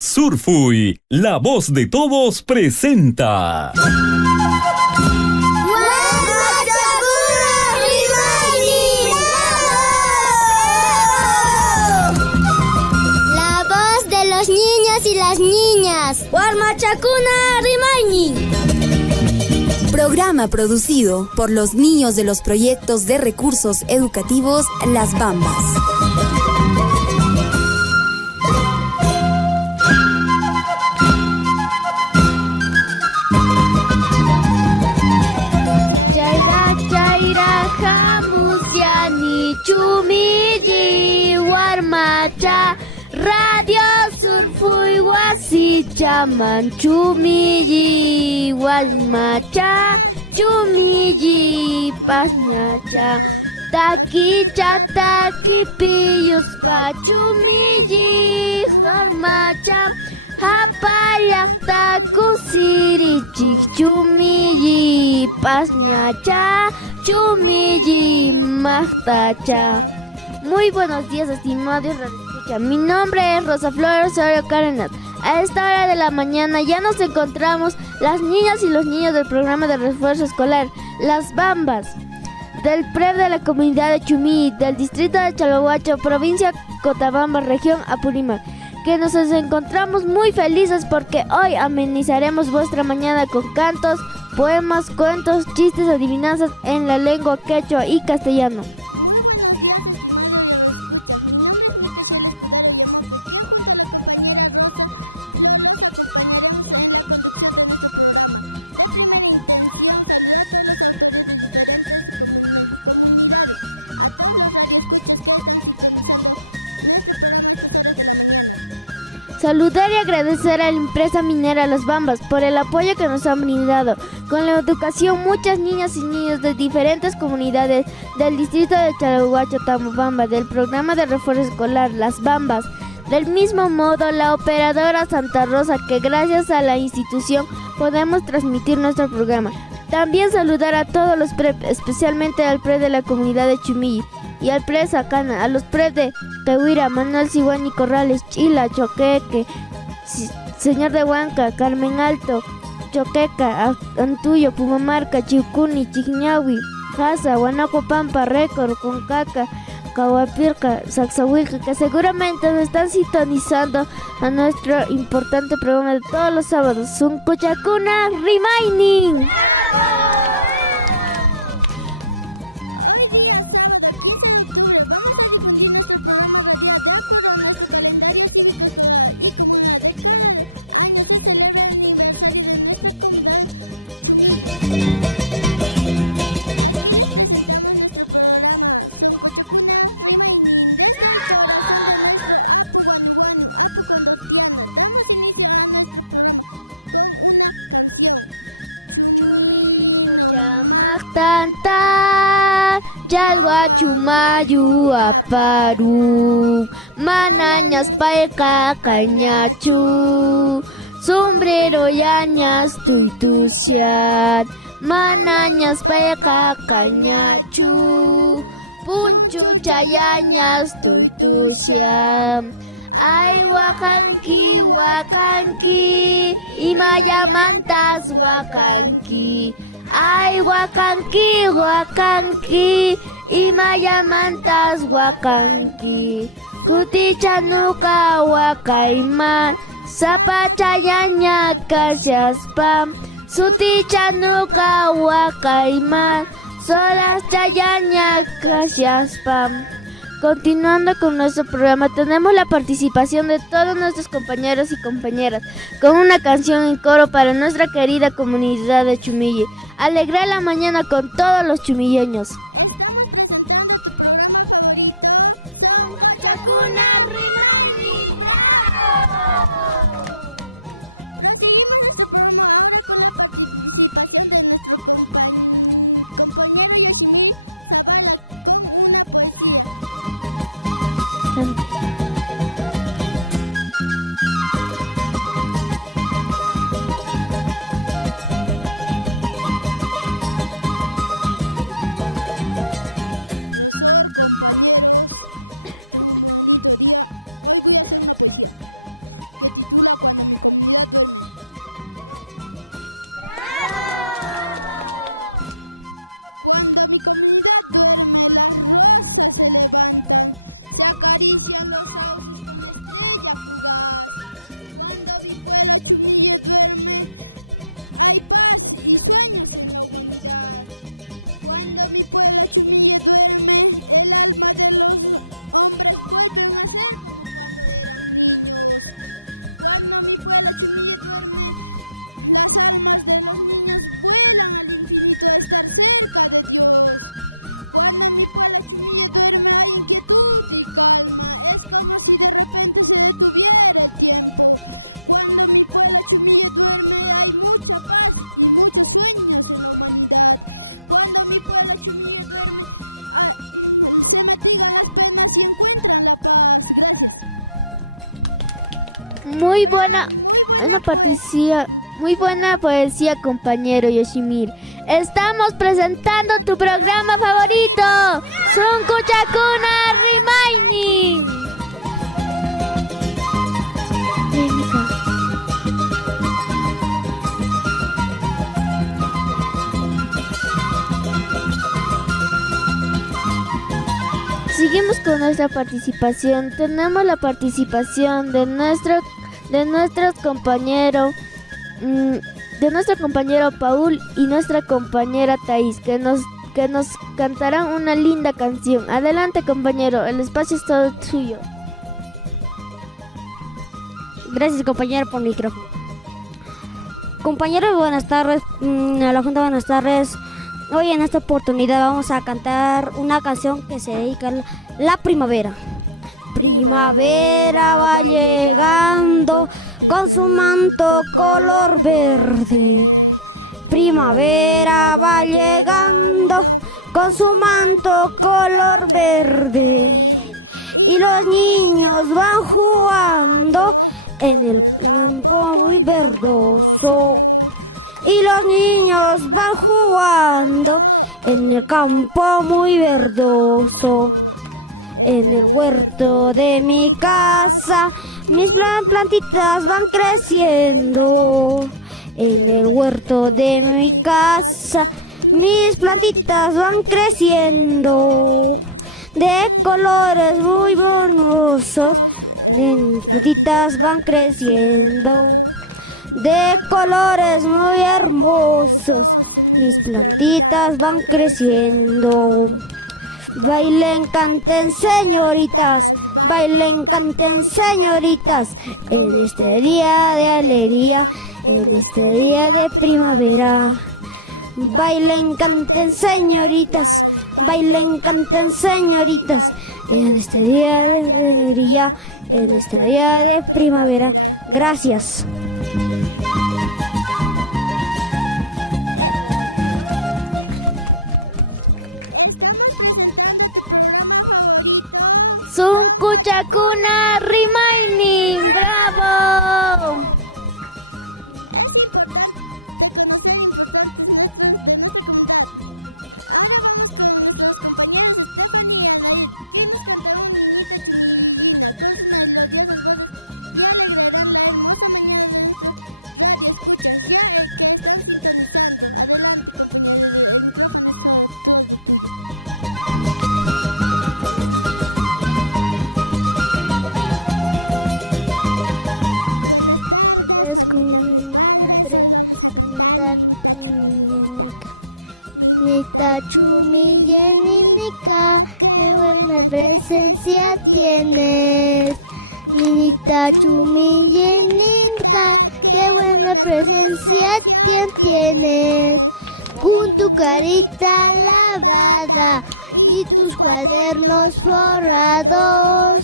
Surfuy, la voz de todos, presenta. La voz de los niños y las niñas. Warmachakuna Rimayni. Programa producido por los niños de los proyectos de recursos educativos Las Bambas. Chumilli warmacha radio surfuy wasi chaman chumilli warmacha chumilli pasñacha takicha takipiyus pa chumilli warmacha hapallaqta kusirichik chumilli pasñacha chumilli magtacha. Muy buenos días, estimados radioescucha. Mi nombre es Rosa Flor Osorio Cárdenas. A esta hora de la mañana ya nos encontramos las niñas y los niños del programa de refuerzo escolar Las Bambas, del PREP de la comunidad de Chumilli, del distrito de Chalhuacho, provincia Cotabamba, región Apurímac, que nos encontramos muy felices porque hoy amenizaremos vuestra mañana con cantos, poemas, cuentos, chistes, adivinanzas en la lengua quechua y castellano. Saludar y agradecer a la empresa minera Las Bambas por el apoyo que nos han brindado. Con la educación, muchas niñas y niños de diferentes comunidades del distrito de Chalhuacho, Tamobamba, del programa de refuerzo escolar Las Bambas. Del mismo modo, la operadora Santa Rosa, que gracias a la institución podemos transmitir nuestro programa. También saludar a todos los PREP, especialmente al PREP de la comunidad de Chumilli y al PREP Sacana, a los PREP de Tehuira, Manuel Sihuani Corrales, Chila, Choqueque, Señor de Huanca, Carmen Alto, Choqueca, Antuyo, Pumamarca, Chiucuni, Chignahui, Jasa, Guanaco Pampa, Récord, Concaca, Cahuapirca, Saxahuilca, que seguramente nos están sintonizando a nuestro importante programa de todos los sábados, Sunkuchakuna Remaining. Tanta Chalhuachumayu aparu manañas paeka cañachu sombrero yañas tuitusiat manañas paeka cañachu punchu chayañas tuitusiat. Ay wakanki, wakanki, imayamantas wakanki. Ay wakanki, wakanki, imayamantas wakanki. Kutichanuka wakaiman, sapachayaña kasyaspam. Sutichanuka wakaiman, solas chayaña kasyaspam. Continuando con nuestro programa, tenemos la participación de todos nuestros compañeros y compañeras con una canción en coro para nuestra querida comunidad de Chumilli. Alegrar la mañana con todos los chumilleños. Muy buena poesía, compañero Yoshimir. Estamos presentando tu programa favorito, Sunkuchakuna Remaining. Seguimos con nuestra participación. Tenemos la participación de nuestro compañero Paul y nuestra compañera Thais, que nos cantarán una linda canción. Adelante, compañero, el espacio es todo tuyo. Gracias, compañero, por el micrófono. Compañeros, buenas tardes. A la Junta, buenas tardes. Hoy en esta oportunidad vamos a cantar una canción que se dedica a la primavera. Primavera va llegando con su manto color verde. Primavera va llegando con su manto color verde. Y los niños van jugando en el campo muy verdoso. Y los niños van jugando en el campo muy verdoso. En el huerto de mi casa mis plantitas van creciendo. En el huerto de mi casa mis plantitas van creciendo. De colores muy hermosos mis plantitas van creciendo. De colores muy hermosos mis plantitas van creciendo. Bailen, canten, señoritas, bailen, canten, señoritas, en este día de alegría, en este día de primavera. Bailen, canten, señoritas, bailen, canten, señoritas, en este día de alegría, en este día de primavera. Gracias. Sunkuchakuna Remaining. ¡Bravo! Chumi Yenica, qué buena presencia tienes. Niñita Chumi Yenica, qué buena presencia tienes. Con tu carita lavada y tus cuadernos borrados.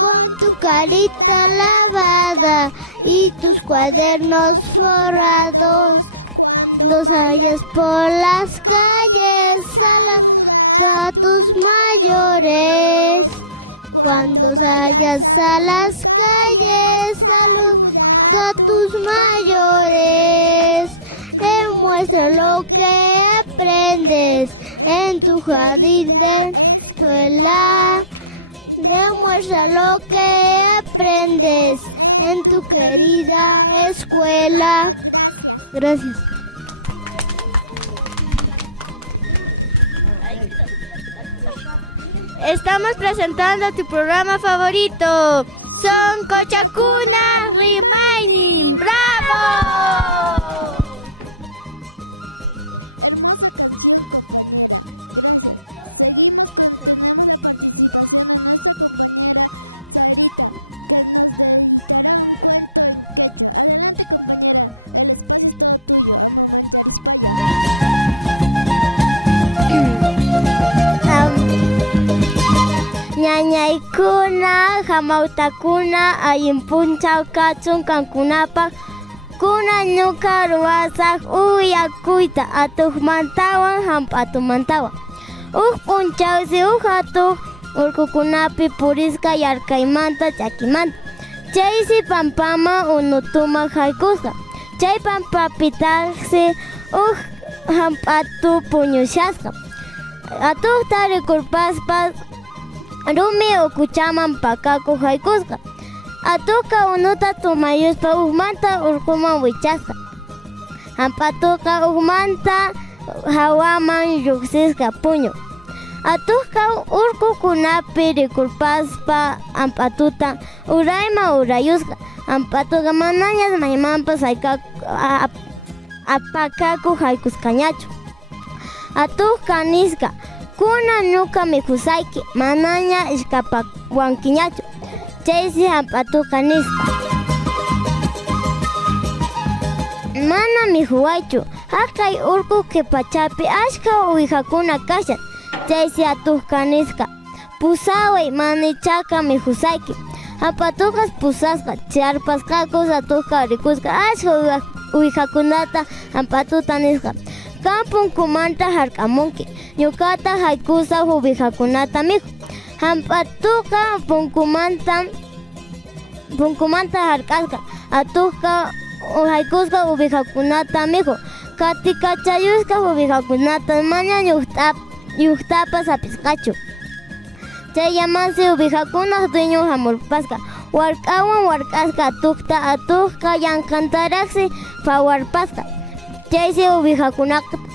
Con tu carita lavada y tus cuadernos forrados. Cuando salgas por las calles, saluda a tus mayores. Cuando salgas a las calles, saluda a tus mayores. Demuestra lo que aprendes en tu jardín de escuela. Demuestra lo que aprendes en tu querida escuela. Gracias. Estamos presentando tu programa favorito, Sunkuchakuna Remaining. ¡Bravo! Ñañaykuna, hamawtakuna, ayimpunchaw kachun kankunapa, kuna ñuka ruwasaq uyakuyta atuqmantawan hamp'atumantawan. Punchawsi hatuq urqukunapi purisqa yarkaymanta ch'akimanta. Chaysi pampama unutuma haykusqa. Chay pampapitaqsi hamp'atu puñushasqa. Atuqta rikurpaspas rumi ukuchaman pakakuq haykusqa. Atuqqa unuta tumayuspa uqmanta urquman wichasqa. Hamp'atuqa uqmanta hawaman lluqsisqa puñu. Atuqqa urqukunapi rikurpaspa hamp'atuta urayman urayusqa. Hamp'atuqa manañas maymanpas apakakuq haykusqañachu. Atuqqa nisqa, kuna ñuqa mikhusayki, manaña iskapawankiñachu. Chaysi hamp'atuqa nisqa, mana mihuwaychu, haqay urqu qipachapi ashka uwihakuna kashan. Chaysi atuqqa nisqa, pusaway manichaqa mihusayki. Hamp'atuqas pusasqa, charpasqakus atuqqa rikusqa ashka uwihakunata hamp'atuta nisqa. Kan punkumanta hark'amunki, ñuqata haykusaq uwihakunata mihu. Hamp'atuqa punkumanta hark'asqa, atuqqa haykusqa uwihakunata mihu. Katikachayusqa uwihakunata mana lluktapas apisqachu. Chayamansi uwihakunaq dueño hamurpasqa, wark'awan wark'asqa atuqqa llankantaraqsi phawarpasqa. Chaysi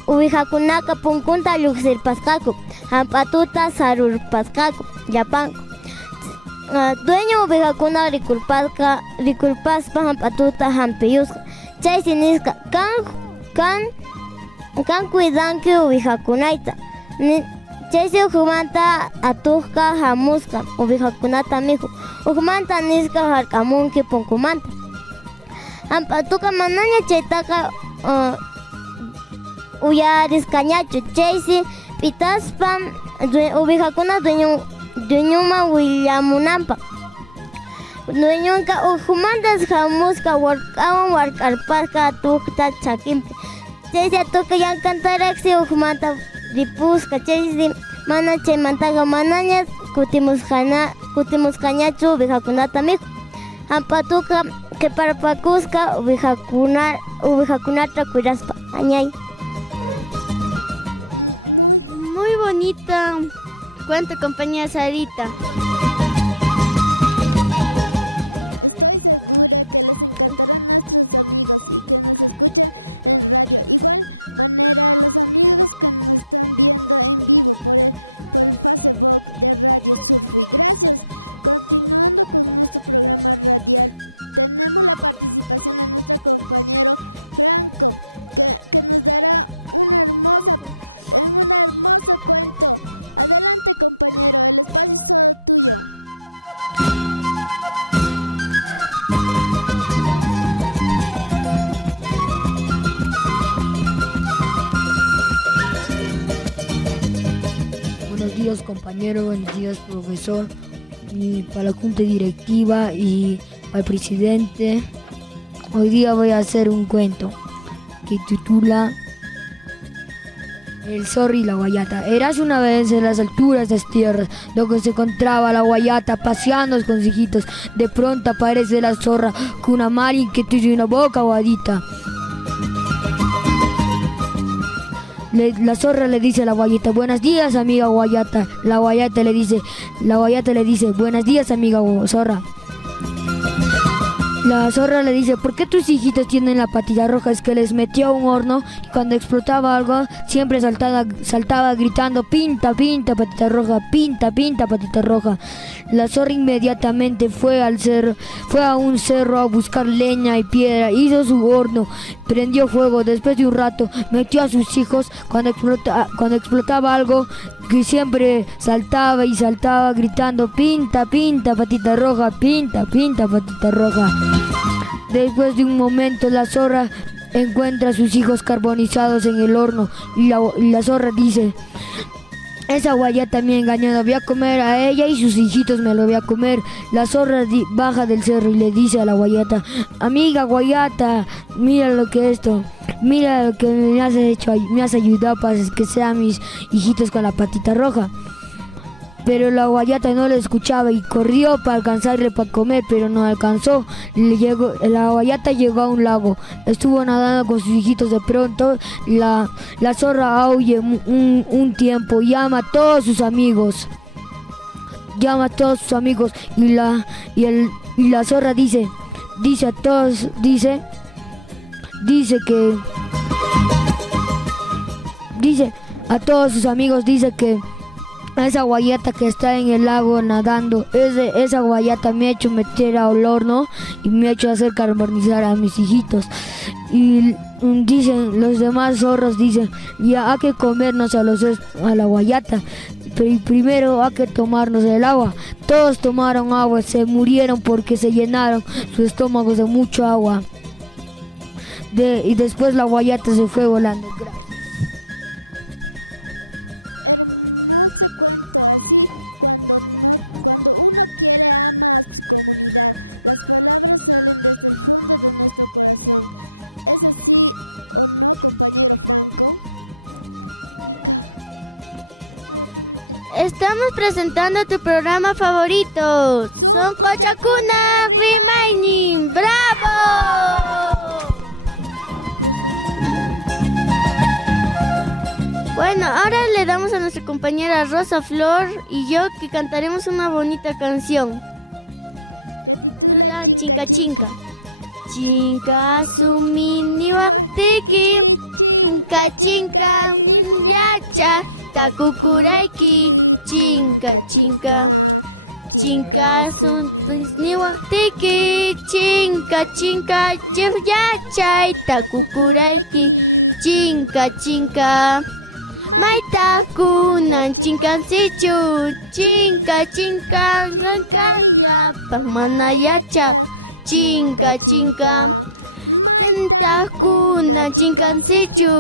uwihakunaqa punkunta lluqsirpasqaku, hamp'atuta sarurpasqaku llapanku. Dueño uwihakunaqa rikurpaspa hamp'atuta hampiyusqa. Chaysi nisqa, kan cuidanki uwihakunayta. Chaysi uqmanta atuqqa hamusqa uwihakunata mihu. Uqmanta nisqa hark'amunki punkumanta. Hamp'atuqa manaña chaytaqa uyarisqañachu. Chaysi pitaspa uwihakuna dueñuman willamunanpaq. Dueñunqa uqmantas hamusqa wark'awan wark'arpasqa atuqta chakinpi. Chaysi atuqqa llankantaraqsi uqmanta ripusqa. Chaysi mana chaymantaqa manañas kutimusqañachu uwihakunata mihu. Hamp'atuqa qhiparpakusqa uwihakunata cuidaspa. Añay. Muy bonita cuento, compañera Sarita. Buenos días, compañero, buenos días, profesor, y para la junta directiva y al presidente. Hoy día voy a hacer un cuento que titula El zorro y la guayata. Eras una vez en las alturas de las tierras, donde se encontraba la guayata paseando con sus hijitos. De pronto aparece la zorra con una mar inquietud y una boca aguadita. La zorra le dice a la guayata: buenos días, amiga guayata. La guayata le dice, buenos días, amiga zorra. La zorra le dice: ¿por qué tus hijitos tienen la patita roja? Es que les metió a un horno y cuando explotaba algo siempre saltaba gritando: pinta, pinta, patita roja, pinta, pinta, patita roja. La zorra inmediatamente fue a un cerro a buscar leña y piedra, hizo su horno, prendió fuego. Después de un rato metió a sus hijos. Cuando explotaba algo, que siempre saltaba y saltaba gritando: pinta, pinta, patita roja, pinta, pinta, patita roja. Después de un momento, la zorra encuentra a sus hijos carbonizados en el horno y la zorra dice: esa guayata me engañó, voy a comer a ella y sus hijitos me lo voy a comer. La zorra baja del cerro y le dice a la guayata: amiga guayata, mira lo que me has hecho, me has ayudado para que sean mis hijitos con la patita roja. pero la guayata no le escuchaba y corrió para alcanzarle para comer, pero no alcanzó. La guayata llegó a un lago, estuvo nadando con sus hijitos. De pronto la zorra aulla un tiempo, llama a todos sus amigos, y la zorra dice a todos, dice a todos sus amigos, dice que esa guayata que está en el lago nadando, esa guayata me ha hecho meter al horno y me ha hecho hacer carbonizar a mis hijitos. Y dicen los demás zorros, dicen, ya hay que comernos a la guayata, pero primero hay que tomarnos el agua. Todos tomaron agua, se murieron porque se llenaron sus estómagos de mucho agua. Y después la guayata se fue volando. Estamos presentando tu programa favorito. Son Cochacuna Remaining. ¡Bravo! Bueno, ahora le damos a nuestra compañera Rosa Flor y yo que cantaremos una bonita canción. Nula chinka chinka. Chinka sumini waktiki. Chinka chinka yacha. Takukuraiki, chinka chinka, chinka sun ni waktiki, chinka chinka yachay, takukuraiki, chinka chinka, maitakunan chinkansichu, chinka chinka, rankaya pamanayacha, chinka chinka. Takuna chinkansichu,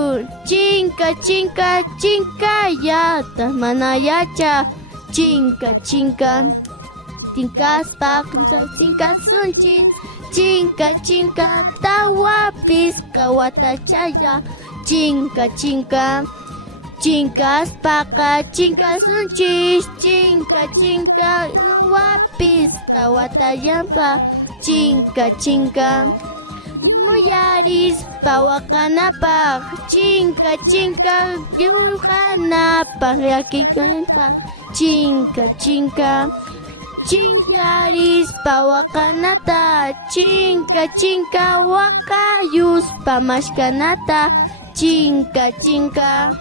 chinka chinka chinka yata manayacha, chinka chinka, tinkaspa chinka sunchi, chinka chinka tawapis kawatachaya, chinka chinka, chinkaspaka chinka sunchi, chinka chinka wapis kawatayampa, chinka chinka. Muyaris pawakanapaq, chinka chinka yuhanapaq yakikanpaq, chinka chinka, chinkaris pawakanata, chinka chinka wakayus pamashkanata, chinka chinka.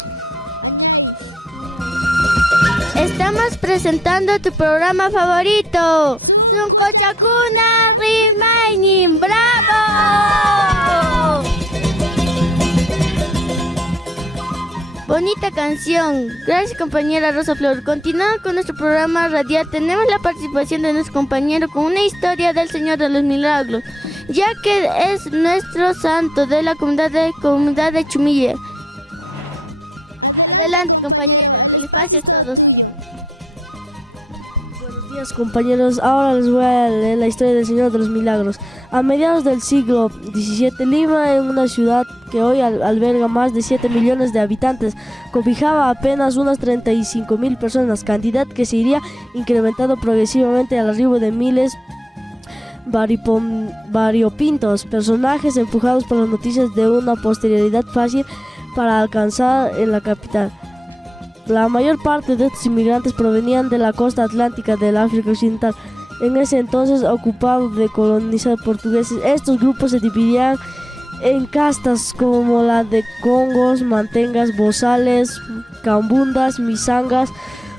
Estamos presentando tu programa favorito. Son Cochacuna Remaining. ¡Bravo! Bonita canción. Gracias, compañera Rosa Flor. Continuando con nuestro programa radial, tenemos la participación de nuestro compañero con una historia del Señor de los Milagros, ya que es nuestro santo de la comunidad de Chumille. Adelante, compañero. El espacio es todo suyo. Buenos días, compañeros, ahora les voy a leer la historia del Señor de los Milagros. A mediados del siglo XVII, Lima, en una ciudad que hoy alberga más de 7 millones de habitantes, cobijaba apenas unas 35,000 personas, cantidad que se iría incrementando progresivamente al arribo de miles variopintos personajes empujados por las noticias de una posterioridad fácil para alcanzar en la capital. La mayor parte de estos inmigrantes provenían de la costa atlántica del África Occidental, en ese entonces ocupado de colonizadores portugueses. Estos grupos se dividían en castas como la de congos, mantengas, bozales, cambundas, misangas,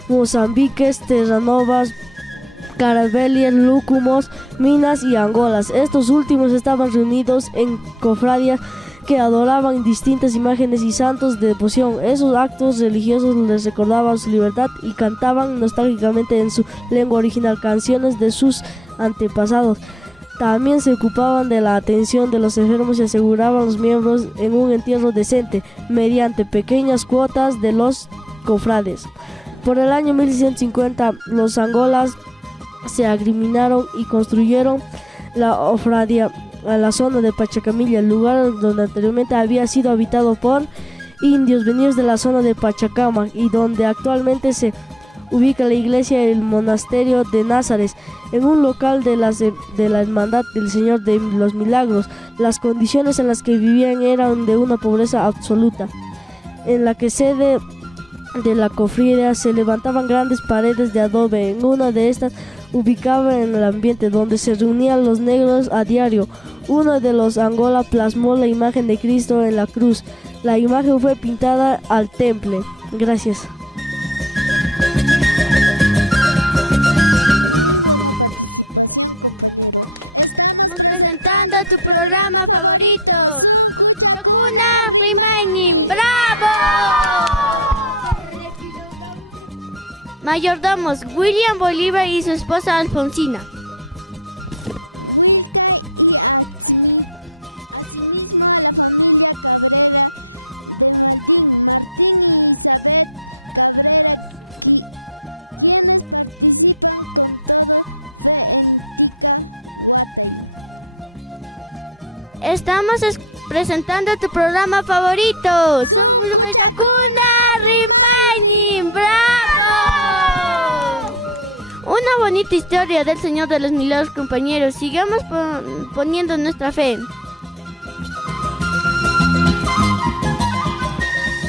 mozambiques, terranovas, carabeles, lúcumos, minas y angolas. Estos últimos estaban reunidos en cofradías que adoraban distintas imágenes y santos de devoción. Esos actos religiosos les recordaban su libertad y cantaban nostálgicamente en su lengua original canciones de sus antepasados. También se ocupaban de la atención de los enfermos y aseguraban a los miembros en un entierro decente mediante pequeñas cuotas de los cofrades. Por el año 1650 los angolas se agriminaron y construyeron la ofradia a la zona de Pachacamilla, el lugar donde anteriormente había sido habitado por indios venidos de la zona de Pachacama y donde actualmente se ubica la iglesia y el monasterio de Názares en un local de la Hermandad del Señor de los Milagros. Las condiciones en las que vivían eran de una pobreza absoluta. En la que sede de la cofradía se levantaban grandes paredes de adobe. En una de estas ubicaba en el ambiente donde se reunían los negros a diario. Uno de los Angola plasmó la imagen de Cristo en la cruz. La imagen fue pintada al temple. Gracias. Estamos presentando tu programa favorito. Sakuna Remaining. ¡Bravo! Mayordomos William Bolívar y su esposa Alfonsina. Estamos presentando tu programa favorito. Somos Sakuna Remaining. ¡Bravo! Una bonita historia del Señor de los Milagros, compañeros. Sigamos poniendo nuestra fe.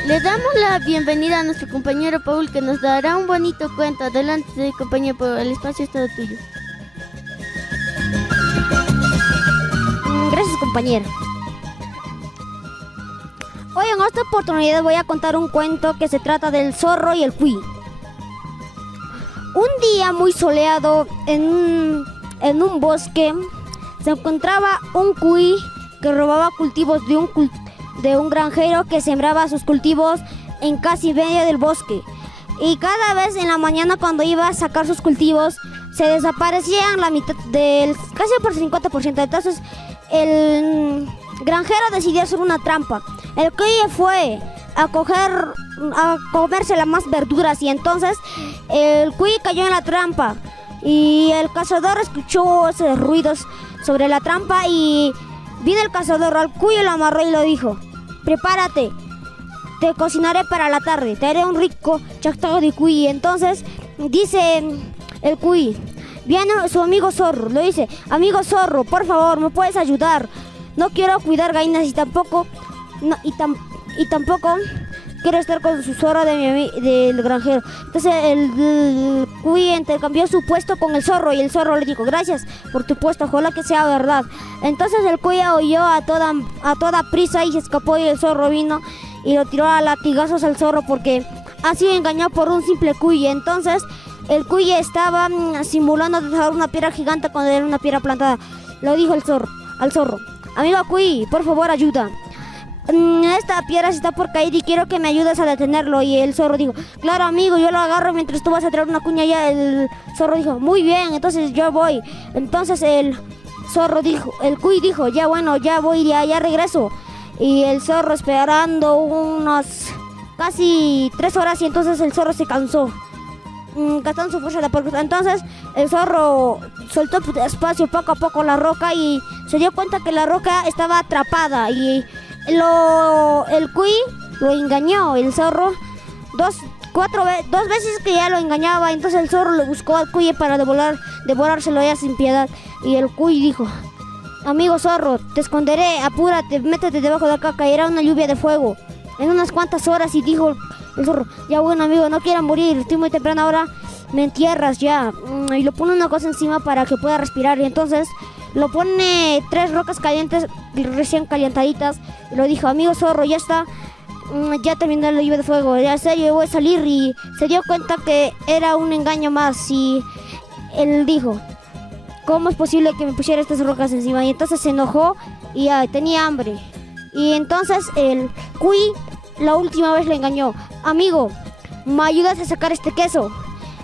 Le damos la bienvenida a nuestro compañero Paul, que nos dará un bonito cuento. Adelante, compañero Paul, el espacio es todo tuyo. Gracias, compañero. Hoy en esta oportunidad voy a contar un cuento que se trata del zorro y el cuy. Un día muy soleado en un bosque se encontraba un cuy que robaba cultivos de un granjero que sembraba sus cultivos en casi medio del bosque. Y cada vez en la mañana, cuando iba a sacar sus cultivos, se desaparecían la mitad casi por 50%. Entonces el granjero decidió hacer una trampa. El cuy fue a comerse las más verduras, y entonces el cuy cayó en la trampa y el cazador escuchó esos ruidos sobre la trampa y vino el cazador al cuy, lo amarró y lo dijo: prepárate, te cocinaré para la tarde, te haré un rico chactado de cuy. Y entonces dice el cuy, viene su amigo zorro, le dice: amigo zorro, por favor, ¿me puedes ayudar? No quiero cuidar gallinas y tampoco quiero estar con su zorra del granjero. Entonces el cuy intercambió su puesto con el zorro y el zorro le dijo: gracias por tu puesto, ojalá que sea verdad. Entonces el cuy huyó a toda prisa y se escapó, y el zorro vino y lo tiró a latigazos al zorro porque ha sido engañado por un simple cuy. Entonces el cuy estaba simulando dejar una piedra gigante cuando era una piedra plantada. Lo dijo al zorro: amigo cuy, por favor ayuda. Esta piedra se está por caer y quiero que me ayudes a detenerlo. Y el zorro dijo: claro amigo, yo lo agarro mientras tú vas a traer una cuña. Ya el zorro dijo: muy bien, entonces yo voy. Entonces el cuy dijo: ya bueno, ya voy, ya regreso. Y el zorro esperando unas casi 3 horas, y entonces el zorro se cansó, gastando su fuerza de por. Entonces el zorro soltó despacio poco a poco la roca y se dio cuenta que la roca estaba atrapada, y el cuy lo engañó. El zorro dos veces que ya lo engañaba. Entonces el zorro le buscó al cuy para devorárselo ya sin piedad. Y el cuy dijo: amigo zorro, te esconderé, apúrate, métete debajo de acá, caerá una lluvia de fuego en unas cuantas horas. Y dijo el zorro: ya bueno amigo, no quiero morir, estoy muy temprano ahora, me entierras ya. Y le pone una cosa encima para que pueda respirar. Y entonces lo pone 3 rocas calientes, recién calientaditas, y lo dijo: amigo zorro, ya está, ya terminó la lluvia de fuego, ya sé, yo voy a salir. Y se dio cuenta que era un engaño más, y él dijo: ¿cómo es posible que me pusiera estas rocas encima? Y entonces se enojó y tenía hambre. Y entonces el cuy la última vez le engañó: amigo, ¿me ayudas a sacar este queso?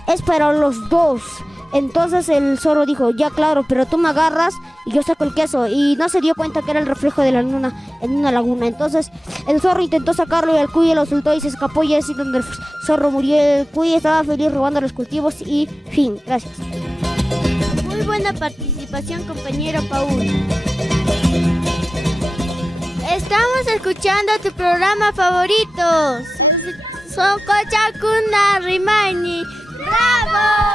Es para los dos. Entonces el zorro dijo: ya claro, pero tú me agarras y yo saco el queso. Y no se dio cuenta que era el reflejo de la luna en una laguna. Entonces el zorro intentó sacarlo y el cuy lo soltó y se escapó, y así donde el zorro murió. El cuy estaba feliz robando los cultivos y fin. Gracias. Muy buena participación, compañero Paul. Estamos escuchando tu programa favorito, Sokochakuna Rimani. ¡Bravo!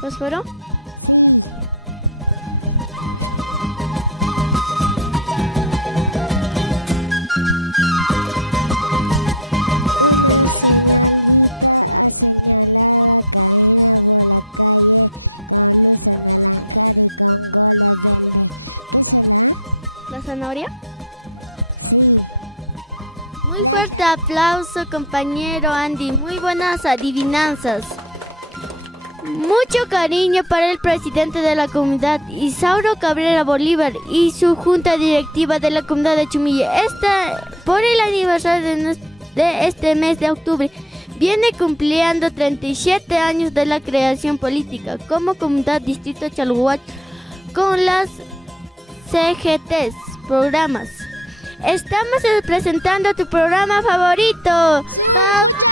¿Fósforo? ¿La zanahoria? Muy fuerte aplauso, compañero Andy. Muy buenas adivinanzas. Mucho cariño para el presidente de la comunidad, Isauro Cabrera Bolívar, y su junta directiva de la comunidad de Chumille. Por el aniversario de este mes de octubre, viene cumpliendo 37 años de la creación política como comunidad distrito Chalhuacho con las CGTs, programas. Estamos presentando tu programa favorito. ¡Vamos!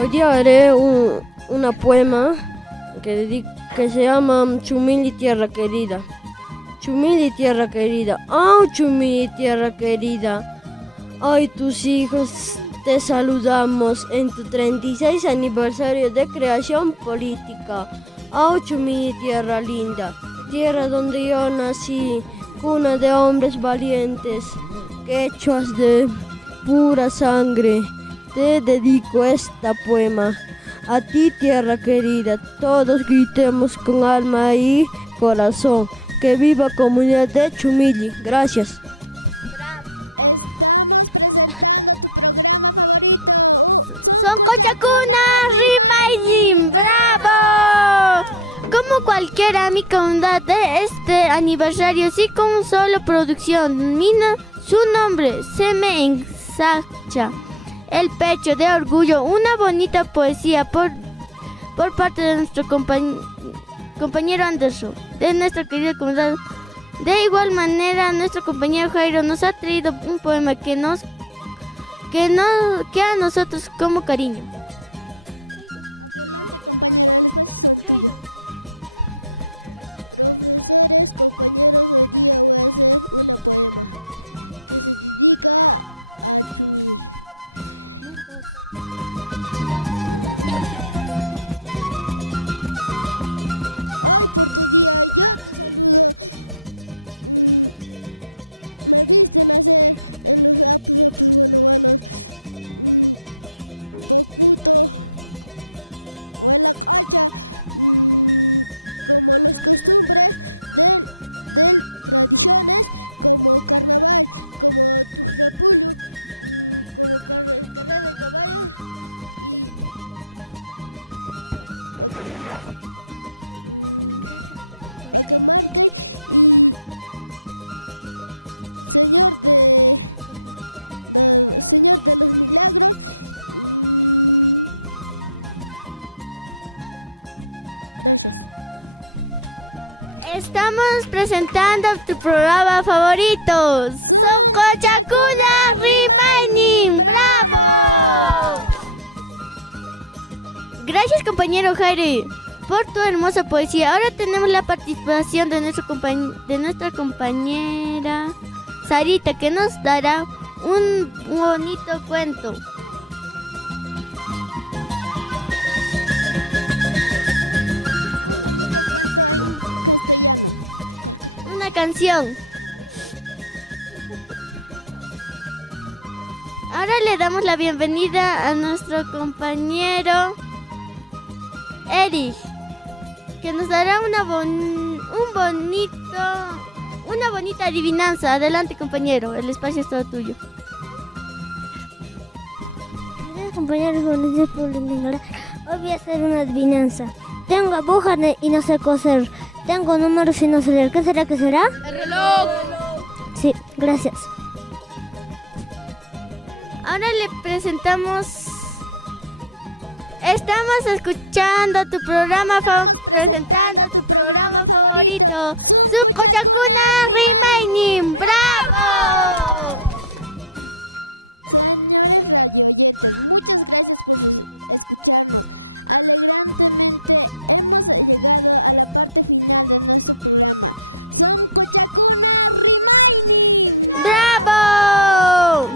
Hoy día haré una poema que se llama Chumilli Tierra Querida. Chumilli Tierra Querida, ¡oh Chumilli Tierra Querida! Hoy tus hijos te saludamos en tu 36 aniversario de creación política. ¡Oh Chumilli Tierra Linda! Tierra donde yo nací, cuna de hombres valientes, quechuas de pura sangre. Te dedico esta poema. A ti, tierra querida, todos gritemos con alma y corazón. Que viva comunidad de Chumilli. Gracias. Son Cochacuna, Rima y Jim. ¡Bravo! Como cualquiera, mi comunidad de este aniversario, sí con solo producción. Su nombre se me ensancha el pecho de orgullo, una bonita poesía por parte de nuestro compañero Anderson, de nuestra querida comunidad. De igual manera, nuestro compañero Jairo nos ha traído un poema que a nosotros como cariño. Estamos presentando tu programa favorito, Son Cochacuna Remaining. ¡Bravo! Gracias, compañero Jaire, por tu hermosa poesía. Ahora tenemos la participación de nuestra compañera Sarita, que nos dará un bonito cuento. Una canción. Ahora le damos la bienvenida a nuestro compañero Erich, que nos dará una bonita adivinanza. Adelante, compañero, el espacio es todo tuyo. Compañeros, buenos días por venir. Hoy voy a hacer una adivinanza. Tengo agujas y no sé coser. Tengo números y no sé leer. ¿Qué será? ¿Qué será? ¡El reloj! Sí, gracias. Ahora le presentamos. Estamos escuchando tu programa presentando tu programa favorito, Subcochacuna Remaining. ¡Bravo! ¡Bravo!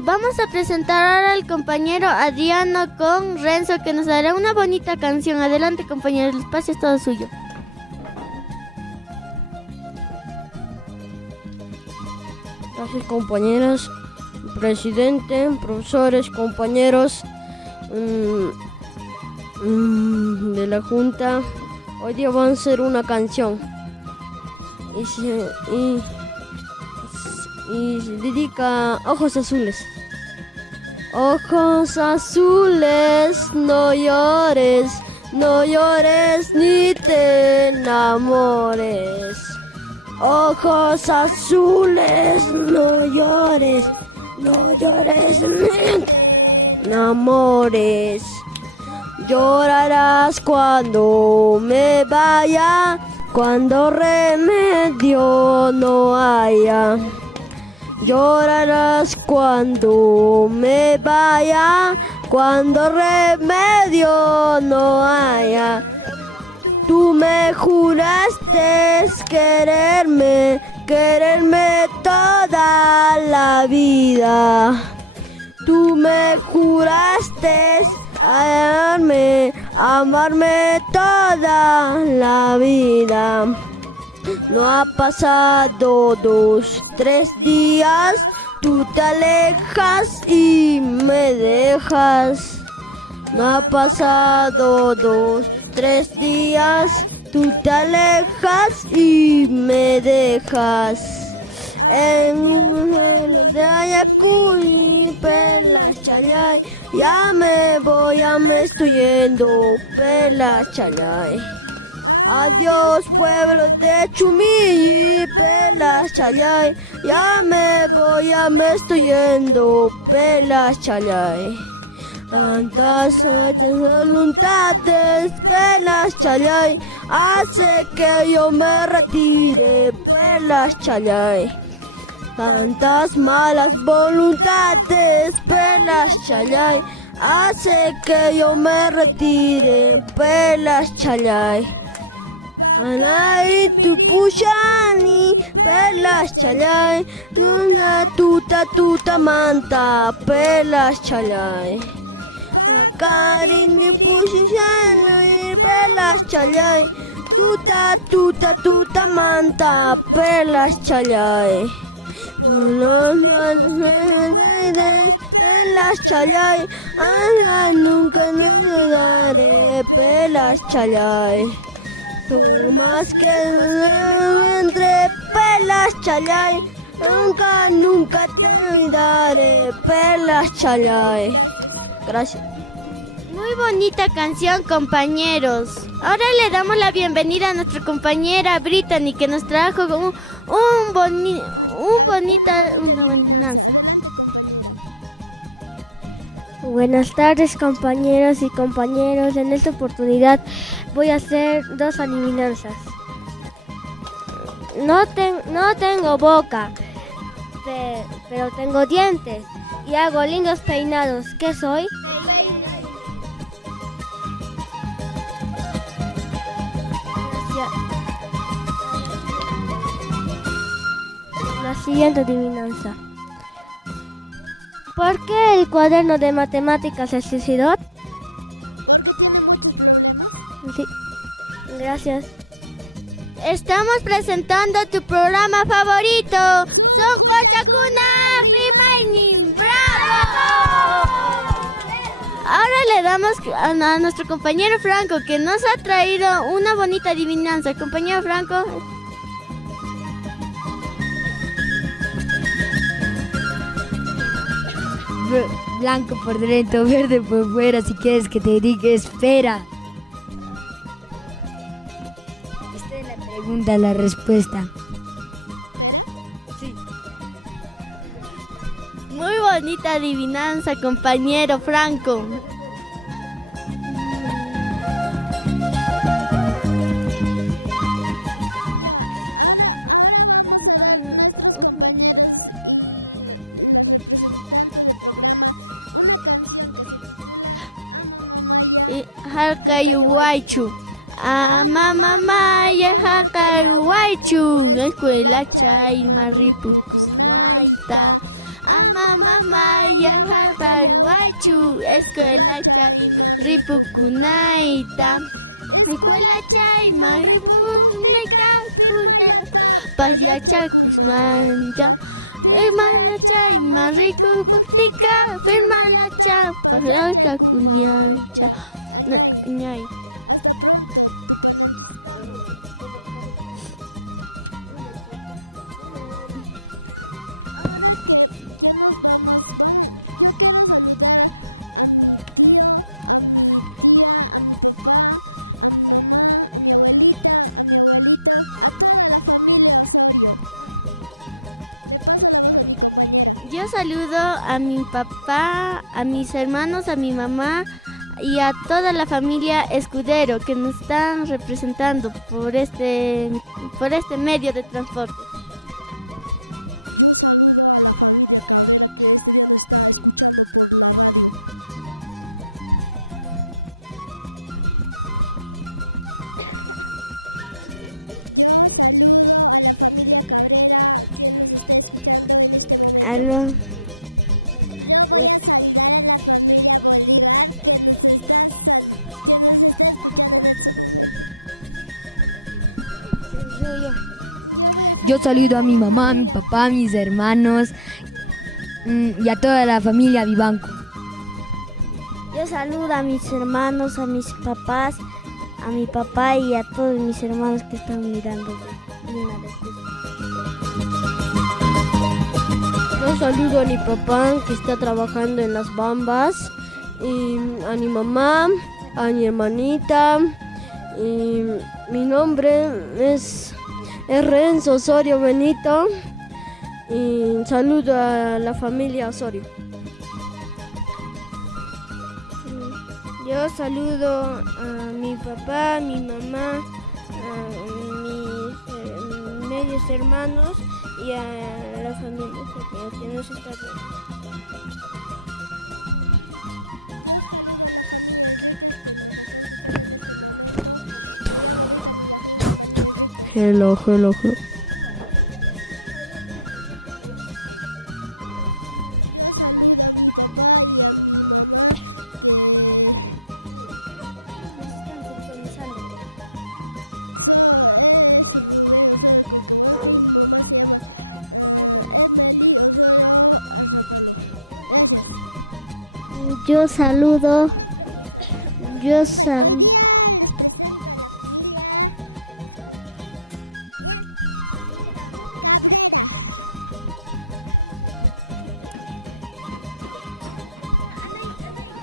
Vamos a presentar ahora al compañero Adriano con Renzo, que nos dará una bonita canción. Adelante, compañero, el espacio es todo suyo. Gracias, compañeros, presidente, profesores, compañeros de la junta. Hoy día van a hacer una canción y se dedica a Ojos Azules. Ojos azules, no llores, no llores ni te enamores. Ojos azules, no llores, no llores ni te enamores. Llorarás cuando me vaya, cuando remedio no haya. Llorarás cuando me vaya, cuando remedio no haya. Tú me juraste quererme, quererme toda la vida. Tú me juraste amarme, amarme toda la vida. No ha pasado 2, 3 días, tú te alejas y me dejas. No ha pasado 2, 3 días, tú te alejas y me dejas. En de Ayacuy, pelas chalay, ya me voy, ya me estoy yendo, pelas chalay. Adiós, pueblo de Chumilli, pelas chalay, ya me voy, ya me estoy yendo, pelas chalay. Tantas voluntades, pelas chalay, hace que yo me retire, pelas chalay. Tantas malas voluntades, pelas chalay, hace que yo me retire, pelas chalay. Anay tu pushani, pelas chalay, una tuta manta, pelas chalay. Karin de pushani, pelas chalay, tuta manta, pelas chalay. pelas chalay, nunca me daré pelas chalay. Tú más que entre pelas chalay, nunca te daré pelas chalay. Gracias. Muy bonita canción, compañeros. Ahora le damos la bienvenida a nuestra compañera Brittany, que nos trajo una adivinanza. Buenas tardes, compañeros y compañeros. En esta oportunidad voy a hacer 2 adivinanzas. No tengo boca, pero tengo dientes y hago lindos peinados. ¿Qué soy? La siguiente adivinanza. ¿Por qué el cuaderno de matemáticas se suicidó? Sí. Gracias. Estamos presentando tu programa favorito, Sonco Chacuna Remaining. ¡Bravo! Ahora le damos a nuestro compañero Franco, que nos ha traído una bonita adivinanza. Compañero Franco. Blanco por dentro, verde por fuera, si quieres que te diga, espera. Esta es la pregunta, la respuesta. Sí. Muy bonita adivinanza, compañero Franco. Hakayuwaichu. Mamá ya Hakayuwaichu. Escuela chay maripukusnaita. Mamá ya Hakayuwaichu. Escuela chay ripukunaita. Escuela chay maripukunaita. Payachakusmanja. Chay maripukutika. Firmala chay. Payachakunyacha. Ñay. Yo saludo a mi papá, a mis hermanos, a mi mamá y a toda la familia Escudero que nos están representando por este medio de transporte. Aló. Yo saludo a mi mamá, a mi papá, a mis hermanos y a toda la familia Vivanco. Yo saludo a mis hermanos, a mis papás, a mi papá y a todos mis hermanos que están mirando. Yo saludo a mi papá que está trabajando en las Bambas, y a mi mamá, a mi hermanita, y mi nombre es Renzo Osorio Benito, y saludo a la familia Osorio. Yo saludo a mi papá, a mi mamá, a mis medios hermanos y a la familia que nos está viendo. Hello, hello, hello. Yo saludo.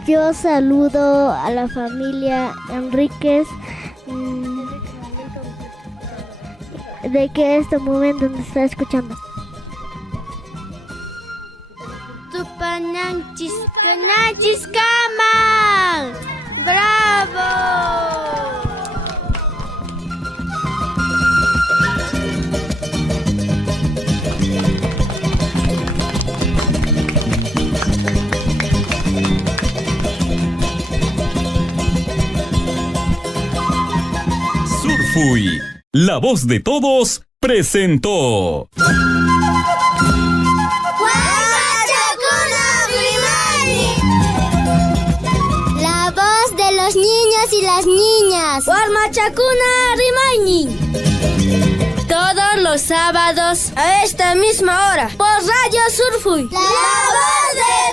Yo saludo a la familia Enríquez de que este momento nos está escuchando. Tupananchis, kananchis, kaman. ¡Bravo! Surfuy, la voz de todos, presentó. La voz de los niños y las niñas. Warmachakuna Rimayni. Todos los sábados A esta misma hora. Por Radio Surfuy. La voz de